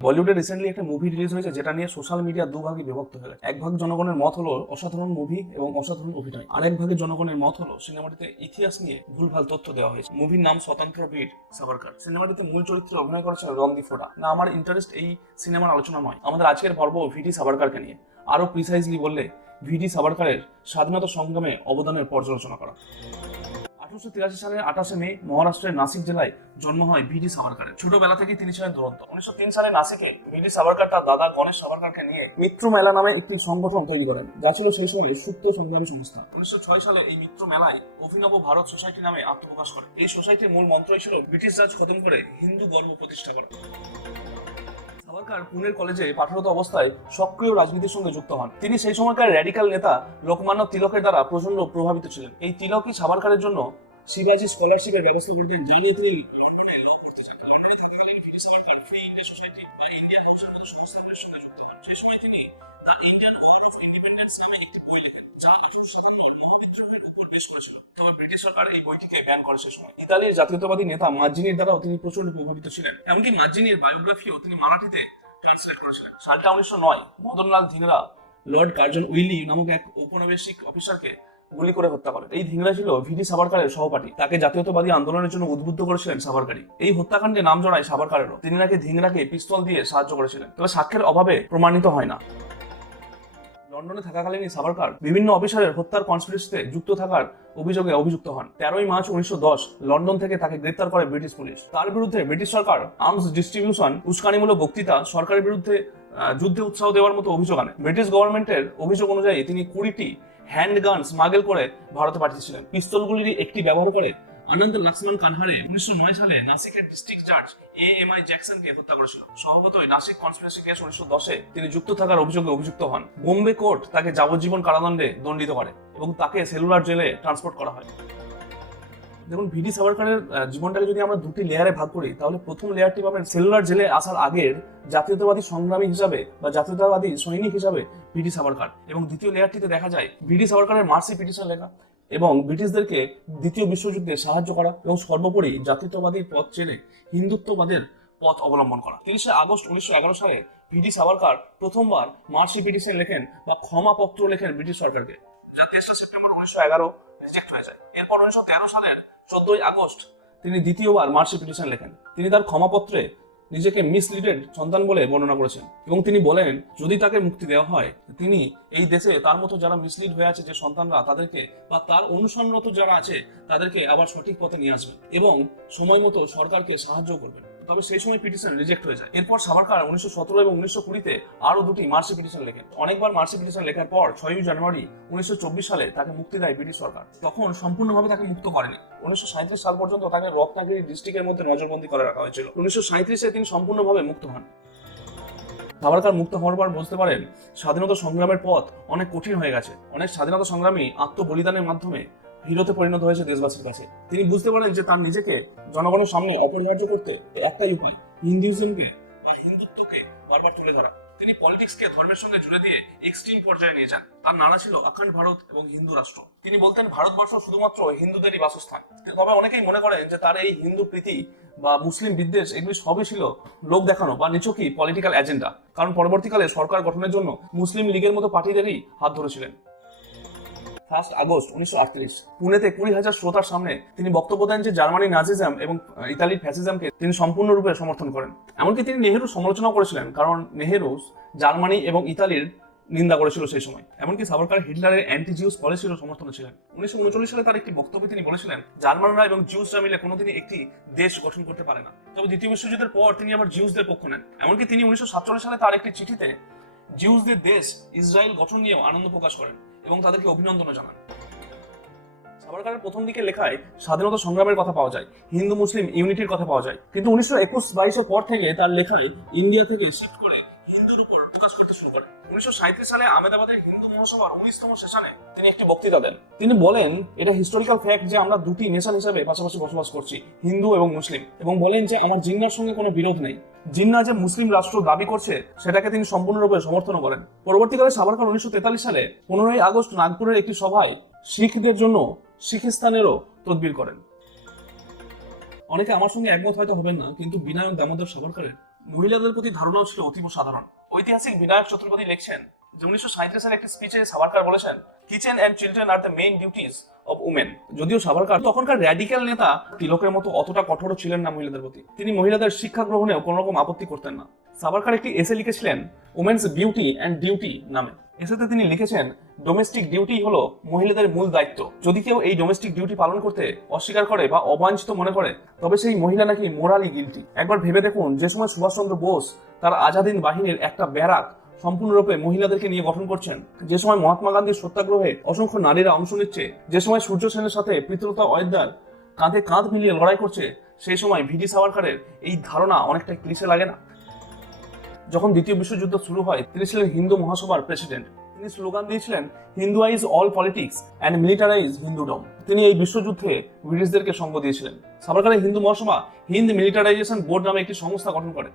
বলিউডে রিসেন্টলি একটা movie release হয়েছে যেটা নিয়ে সোশ্যাল মিডিয়া দুভাগে বিভক্ত হয়ে গেছে। এক ভাগ জনগণের মত হলো অসাধারণ মুভি এবং অসাধারণ অভিনয়, আরেক ভাগে জনগণের মত হলো সিনেমাটিতে ইতিহাস নিয়ে ভুলভাল তথ্য দেওয়া হয়েছে। মুভির নাম স্বতন্ত্র বীর সাভারকার। সিনেমাটিতে মূল চরিত্রে অভিনয় করেছেন রণদীপ হুডা। না, আমার ইন্টারেস্ট এই সিনেমার আলোচনা নয়। আমাদের আজকের পর্ব ভিডি সাভারকারকে নিয়ে, আরো প্রিসাইজলি বললে ভিডি সাভারকারের স্বাধীনতা সংগ্রামে অবদানের পর্যালোচনা করা। 1883 সালের 28 মে মহারাষ্ট্রের নাসিক জেলায় জন্ম হয় ভিডি সাভারকারের। ছোটবেলা থেকেই তিনি ছিলেন দুরন্ত। 1903 সালে নাসিকে ভিডি সাভারকার তার দাদা গণেশ সাভারকারকে নিয়ে মিত্র মেলা নামে একটি সংগঠন তৈরি করেন, যা ছিল সেই সময় সুপ্ত সংগ্রামী সংস্থা। 1906 সালে এই মিত্র মেলায় অভিনব ভারত সোসাইটি নামে আত্মপ্রকাশ করে। এই সোসাইটির মূল মন্ত্রই ছিল ব্রিটিশ রাজ খতম করে হিন্দু ধর্ম প্রতিষ্ঠা করা। সাভারকার পুনের কলেজে পাঠরত অবস্থায় সক্রিয় রাজনীতির সঙ্গে যুক্ত হন। তিনি সেই সময়কার র্যাডিক্যাল নেতা লোকমান্য তিলকের দ্বারা প্রচন্ড প্রভাবিত ছিলেন। এই তিলকই সাভারকারের জন্য শিবাজি স্কলারশিপের ব্যবস্থা করে দেন, যা নিয়ে তিনি লন্ডনে ল পড়তে যান। লন্ডনে থাকাকালীন V D Savarkar free India society বা ইন্ডিয়ান হাউসের মতো সংস্থাগুলোর সঙ্গে যুক্ত হন। সেই সময় তিনি the Indian war of independence নামে একটি বই লেখেন, যা 1857 মহাবিদ্রোহের উপর বেশ করেছিল। তবে ব্রিটিশ সরকার এই বইটিকে ব্যান করে সেই সময়। ইতালির জাতীয়তাবাদী নেতা মাজ্জিনির দ্বারাও তিনি প্রচন্ড প্রভাবিত ছিলেন। এমনকি মাজ্জিনির বায়োগ্রাফিও তিনি মারাঠিতে ট্রান্সলেট করেছিলেন। সালটা 1909 Madanlal Dhingra Lord Curzon Wyllie নামক এক ঔপনিবেশিক অফিসারকে গুলি করে হত্যা করে। এই ধিংরা ছিল ভিডি সাভারকারের সহপাঠী। তাকে জাতীয়তাবাদী আন্দোলনের জন্য উদ্বুদ্ধ করেছিলেন সাভারকারী। এই হত্যাকাণ্ডে নাম জড়ায় সাভারকারেরও। তিনি নাকি ধিংরাকে পিস্তল দিয়ে সাহায্য করেছিলেন, তবে সাক্ষ্যের অভাবে প্রমাণিত হয় না। লন্ডনে থাকাকালীন সাভারকার বিভিন্ন অফিসারের হত্যার কনস্পিরেসিতে যুক্ত থাকার অভিযোগে অভিযুক্ত হন। 13 মার্চ 1910 লন্ডন থেকে তাকে গ্রেপ্তার করে ব্রিটিশ পুলিশ। তার বিরুদ্ধে ব্রিটিশ সরকার আর্মস ডিস্ট্রিবিউশন, উস্কানিমূলক বক্তৃতা, সরকারের বিরুদ্ধে যুদ্ধে উৎসাহ দেওয়ার মতো অভিযোগ আনে। ব্রিটিশ গভর্নমেন্টের অভিযোগ অনুযায়ী তিনি 20টি হ্যান্ড গান স্মাগল করে ভারতে পাঠিয়েছিলেন। পিস্তলগুলির একটি ব্যবহার করে আনন্দ লক্ষ্মণ কানহারে 1909 সালে নাসিকের ডিস্ট্রিক্ট জাজ এএমআই জ্যাকসনকে হত্যা করেছিল। স্বভাবতই নাসিক কনস্পিরেসি কেস 1910-এ তিনি যুক্ত থাকার অভিযোগে অভিযুক্ত হন। বোম্বে কোর্ট তাকে যাবজ্জীবন কারাদণ্ডে দণ্ডিত করে এবং তাকে সেলুলার জেলে ট্রান্সপোর্ট করা হয়। দেখুন, ভিডি সাভারকারের জীবনটাকে যদি আমরা দুটি লেয়ারে ভাগ করি, তাহলে প্রথম লেয়ারটি পাবেন সেলুলার জেলে আসার আগের জাতীয়তাবাদী সংগ্রামী হিসাবে বা জাতীয়তাবাদী সৈনিক হিসাবে ভিডি সাভারকার, এবং দ্বিতীয় লেয়ারটিতে দেখা যায় ভিডি সাভারকারের মার্সি পিটিশন লেখা এবং ব্রিটিশদেরকে দ্বিতীয় বিশ্বযুদ্ধে সাহায্য করা এবং সর্বোপরি জাতীয়তাবাদীর পথ ছেড়ে হিন্দুত্ববাদের পথ অবলম্বন করা। 30 আগস্ট 1911 সালে ভিডি সাভারকার প্রথমবার মার্সি পিটিশন লেখেন বা ক্ষমাপত্র লেখেন ব্রিটিশ সরকারকে, যা 3 সেপ্টেম্বর 1911 রিজেক্ট হয়ে যায়। এরপর 1913 সালের 14 আগস্ট তিনি দ্বিতীয়বার মার্সি পিটিশন লেখেন। তিনি তার ক্ষমাপত্রে নিজেকে মিসলিডেড সন্তান বলে বর্ণনা করেছেন এবং তিনি বলেন যদি তাকে মুক্তি দেওয়া হয়, তিনি এই দেশে তার মতো যারা মিসলিড হয়ে আছে যে সন্তানরা, তাদেরকে বা তার অনুসরণরত যারা আছে তাদেরকে আবার সঠিক পথে নিয়ে আসবেন এবং সময় মতো সরকারকে সাহায্য করবেন। তবে সেই সময় পিটিশন রিজেক্ট হয়ে যায়। এরপর সাভারকার 1917 এবং 1920-তে আরো দুটি মার্সি পিটিশন লেখেন। অনেকবার মার্সি পিটিশন লেখার পর 6 জানুয়ারি 1924 সালে তাকে মুক্তি দেয় ব্রিটিশ সরকার। তখন সম্পূর্ণভাবে তাকে মুক্ত করেনি। 1937 সাল পর্যন্ত তাকে রত্নাগিরি ডিস্ট্রিক্টের মধ্যে নজরবন্দি করে রাখা হয়েছিল। 1937-এ তিনি সম্পূর্ণভাবে মুক্ত হন। সাভারকার মুক্ত হওয়ার পর বুঝতে পারেন স্বাধীনতা সংগ্রামের পথ অনেক কঠিন হয়ে গেছে। অনেক স্বাধীনতা সংগ্রামী আত্মবলিদানের মাধ্যমে হিরোতে পরিণত হয়েছে দেশবাসীর কাছে। তিনি বুঝতে পারেন যে তার নিজেকে জনগণের সামনে অপরিহার্য করতে একটাই উপায়, হিন্দুইজমকে বা হিন্দুত্বকে বারবার তুলে ধরা। তিনি পলিটিক্সকে ধর্মের সঙ্গে জুড়ে দিয়ে এক্সট্রিম পর্যায়ে নিয়ে যান। তার নারা ছিল অখণ্ড ভারত এবং হিন্দু রাষ্ট্র। তিনি বলতেন ভারতবর্ষ শুধুমাত্র হিন্দুদেরই বাসস্থান। তবে অনেকেই মনে করেন যে তার এই হিন্দু প্রীতি বা মুসলিম বিদ্বেষ এগুলি সবই ছিল লোক দেখানো বা নিছকই পলিটিক্যাল এজেন্ডা, কারণ পরবর্তীকালে সরকার গঠনের জন্য মুসলিম লীগের মতো পার্টিদেরই হাত ধরেছিলেন। 1 আগস্ট 1938 পুনেতে 20,000 শ্রোতার সামনে তিনি বক্তব্য দেন যে জার্মানি নাজিজম এবং ইতালির ফ্যাসিজমকে তিনি সম্পূর্ণরূপে সমর্থন করেন। এমনকি তিনি নেহেরুর সমালোচনা করেছিলেন, কারণ নেহেরু জার্মানি এবং ইতালির নিন্দা করেছিল সেই সময়। এমনকি সাভারকার হিটলারের অ্যান্টি জিউস পলিসিরও সমর্থনে ছিলেন। 1939 সালে তার একটি বক্তব্যে তিনি বলেছিলেন জার্মানরা এবং জিউসরা মিলে কোনোদিনই একটি দেশ গঠন করতে পারে না। তবে দ্বিতীয় বিশ্বযুদ্ধের পর তিনি আবার জিউসদের পক্ষ নেন। এমনকি তিনি 1947 সালে তার একটি চিঠিতে জিউসদের দেশ ইসরায়েল গঠন নিয়েও আনন্দ প্রকাশ করেন এবং তাদেরকে অভিনন্দনও জানান। সাভারকারের প্রথম দিকে লেখায় স্বাধীনতা সংগ্রামের কথা পাওয়া যায়, হিন্দু মুসলিম ইউনিটির কথা পাওয়া যায়, কিন্তু 1921-22-এর পর থেকে তার লেখায় ইন্ডিয়া থেকে শিফট করে হিন্দুর উপর ফোকাস করতে শুরু করেন। 1937 সালে আহমেদাবাদের হিন্দু মহাসভার 19তম সেশনে তিনি একটি বক্তৃতা দেন। তিনি বলেন এটা হিস্টোরিক্যাল ফ্যাক্ট যে আমরা দুটি নেশন হিসেবে পাশাপাশি বসবাস করছি, হিন্দু এবং মুসলিম, এবং বলেন যে আমার জিন্নার সঙ্গে কোনো বিরোধ নেই। জিন্না যে মুসলিম রাষ্ট্র দাবি করছে সেটাকে তিনি সম্পূর্ণরূপে সমর্থন করেন। পরবর্তীকালে সাভারকার 1943 সালে 15 আগস্ট নাগপুরের একটি সভায় শিখদের জন্য শিখিস্তানেরও তদবির করেন। অনেকে আমার সঙ্গে একমত হয়তো হবেন না, কিন্তু বিনায়ক দামোদর সাভারকারের মহিলাদের প্রতি ধারণাও ছিল অতীব সাধারণ। ঐতিহাসিক বিনায়ক চতুর্বেদী লিখছেন যে 1937 সালে একটি স্পিচে সাভারকার বলেছেন, kitchen and children are the main duties of women. যদিও সাভারকার তখনকার র্যাডিক্যাল নেতা তিলকের মতো অতটা কঠোর ছিলেন না মহিলাদের প্রতি, তিনি মহিলাদের শিক্ষা গ্রহণেও কোনো রকম আপত্তি করতেন না। সাভারকার একটি এসে লিখেছিলেন উমেন্স বিউটি অ্যান্ড ডিউটি নামে। এসেতে তিনি লিখেছেন, ডোমেস্টিক ডিউটি হলো মহিলাদের মূল দায়িত্ব। যদি কেউ এই ডোমেস্টিক ডিউটি পালন করতে অস্বীকার করে বা অবাঞ্ছিত মনে করে, তবে সেই মহিলা নাকি মোরালি গিল্টি। একবার ভেবে দেখুন, যে সময় সুভাষচন্দ্র বোস তার আজাদিন বাহিনীর একটা ব্যারাক সম্পূর্ণরূপে মহিলাদেরকে নিয়ে গঠন করছেন, যে সময় মহাত্মা গান্ধীর সত্যাগ্রহে অসংখ্য নারীরা অংশ নিচ্ছে, যে সময় সূর্য সেনের সাথে প্রীতিলতা ওয়েদার কাঁধে কাঁধ মিলিয়ে লড়াই করছে, সেই সময় ভিডি সাভারকারের এই ধারণা অনেকটা ক্লিশে লাগে না? যখন দ্বিতীয় বিশ্বযুদ্ধ শুরু হয়, তিনি ছিলেন হিন্দু মহাসভার প্রেসিডেন্ট। তিনি স্লোগান দিয়েছিলেন, হিন্দুয়াইজ অল পলিটিক্স অ্যান্ড মিলিটারাইজ হিন্দুডম। তিনি এই বিশ্বযুদ্ধে ব্রিটিশদেরকে সঙ্গ দিয়েছিলেন। সাভারকারের হিন্দু মহাসভা হিন্দ মিলিটারাইজেশন বোর্ড নামে একটি সংস্থা গঠন করে,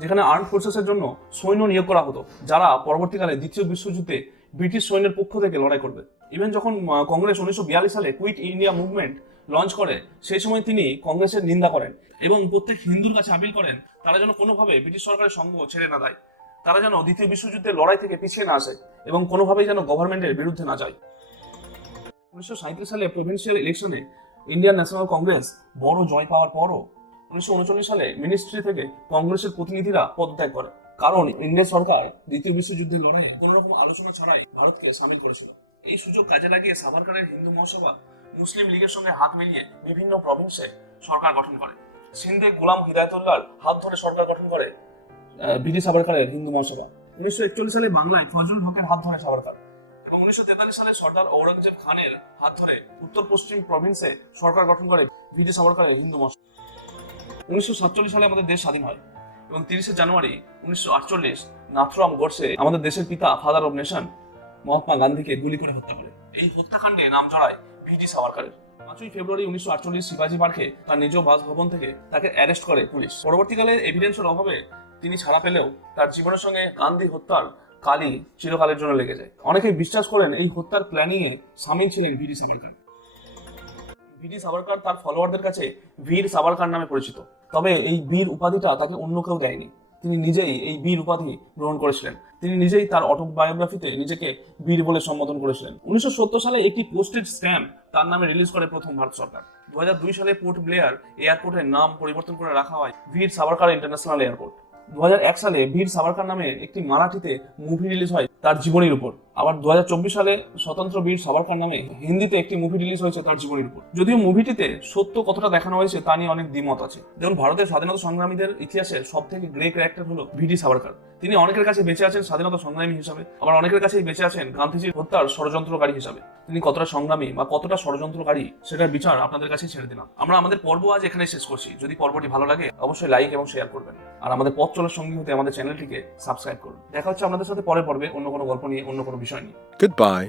যেখানে আর্ম ফোর্সেসের জন্য সৈন্য নিয়োগ করা হতো, যারা পরবর্তীকালে দ্বিতীয় বিশ্বযুদ্ধে ব্রিটিশ সৈন্যের পক্ষ থেকে লড়াই করবে। ইভেন যখন কংগ্রেস 1942 সালে কুইট ইন্ডিয়া মুভমেন্ট লঞ্চ করে, সেই সময় তিনি কংগ্রেসের নিন্দা করেন এবং প্রত্যেক হিন্দুর কাছে আপিল করেন তারা যেন কোনোভাবে ব্রিটিশ সরকারের সঙ্গ ছেড়ে না দেয়, তারা যেন দ্বিতীয় বিশ্বযুদ্ধের লড়াই থেকে পিছিয়ে না আসে এবং কোনোভাবেই যেন গভর্নমেন্টের বিরুদ্ধে না যায়। 1937 সালে প্রভিন্সিয়াল ইলেকশনে ইন্ডিয়ান ন্যাশনাল কংগ্রেস বড় জয় পাওয়ার পরও 1939 সালে মিনিস্ট্রি থেকে কংগ্রেসের প্রতিনিধিরা পদত্যাগ করে, কারণ ইংরেজ সরকার দ্বিতীয় বিশ্বযুদ্ধের লড়াইয়ে কোনো রকম আলোচনা ছাড়াই ভারতকে সামিল করেছিল। এই সুযোগ কাজে লাগিয়ে সাভারকারের হিন্দু মহাসভা মুসলিম লীগের সঙ্গে হাত মিলিয়ে বিভিন্ন প্রভিন্সে সরকার গঠন করে। সিন্ধে গোলাম হিদায়তুল্লাহর হাত ধরে সরকার গঠন করে ভিডি সাভারকারের হিন্দু মহাসভা। 1941 সালে বাংলায় ফজলুল হকের হাত ধরে সাভারকার, এবং 1943 সালে সর্দার ঔরঙ্গজেব খানের হাত ধরে উত্তর পশ্চিম প্রভিন্সে সরকার গঠন করে ভিডি সাভারকারের হিন্দু মহাসভা। 1947 সালে আমাদের দেশ স্বাধীন হয় এবং 30 জানুয়ারি 1948 নাথুরাম গোডসে আমাদের দেশের পিতা, ফাদার অফ নেশন, মহাত্মা গান্ধীকে গুলি করে হত্যা করে। এই হত্যাকাণ্ডে নাম জড়ায় ভিডি সাভারকারের। 5 ফেব্রুয়ারি 1948 শিবাজি পার্কে তার নিজ বাসভবন থেকে তাকে অ্যারেস্ট করে পুলিশ। পরবর্তীকালে এভিডেন্সের অভাবে তিনি ছাড়া পেলেও তার জীবনের সঙ্গে গান্ধী হত্যার কালি চিরকালের জন্য লেগে যায়। অনেকেই বিশ্বাস করেন এই হত্যার প্ল্যানিং এ সামিল ছিলেন ভিডি সাভারকার। ভিডি সাভারকার তার ফলোয়ারদের কাছে বীর সাভারকার নামে পরিচিত, তবে এই বীর উপাধিটা তাকে অন্য কেউ দেয়নি। তিনি নিজেই এই বীর উপাধি গ্রহণ করেছিলেন। তিনি নিজেই তার অটোবায়োগ্রাফিতে নিজেকে বীর বলে সম্বোধন করেছিলেন। 1970 সালে একটি পোস্টেড স্ট্যাম্প তার নামে রিলিজ করে প্রথম ভারত সরকার। 2002 সালে পোর্ট ব্লেয়ার এয়ারপোর্টের নাম পরিবর্তন করে রাখা হয় বীর সাভারকার ইন্টারন্যাশনাল এয়ারপোর্ট। 2001 সালে বীর সাভারকার নামে একটি মারাঠিতে মুভি রিলিজ হয় তার জীবনীর উপর। আবার 2024 সালে স্বতন্ত্র বীর সাভারকার নামে হিন্দিতে একটি মুভি রিলিজ হয়েছে তার জীবনীর উপর। যদিও মুভিটিতে সত্য কতটা দেখানো হয়েছে তা নিয়ে অনেক দ্বিমত আছে। যেমন ভারতের স্বাধীনতা সংগ্রামীদের ইতিহাসে সব থেকে গ্রে ক্যারেক্টার হলো ভিডি সাভারকার। তিনি অনেকের কাছে বেঁচে আছেন স্বাধীনতা সংগ্রামী হিসাবে, আবার অনেকের কাছেই বেঁচে আছেন গান্ধীজির হত্যার ষড়যন্ত্রকারী হিসাবে। তিনি কতটা সংগ্রামী বা কতটা ষড়যন্ত্রকারী সেটার বিচার আপনাদের কাছে ছেড়ে দিলাম। আমরা আমাদের পর্ব আজ এখানে শেষ করছি। যদি পর্বটি ভালো লাগে অবশ্যই লাইক এবং শেয়ার করবেন, আর আমাদের পথ চলার সঙ্গী হতে আমাদের চ্যানেলটিকে সাবস্ক্রাইব করুন। দেখা হচ্ছে আপনাদের সাথে পরের পর্বে অন্য কোনো গল্প নিয়ে, অন্য কোনো বিষয় নিয়ে। Goodbye.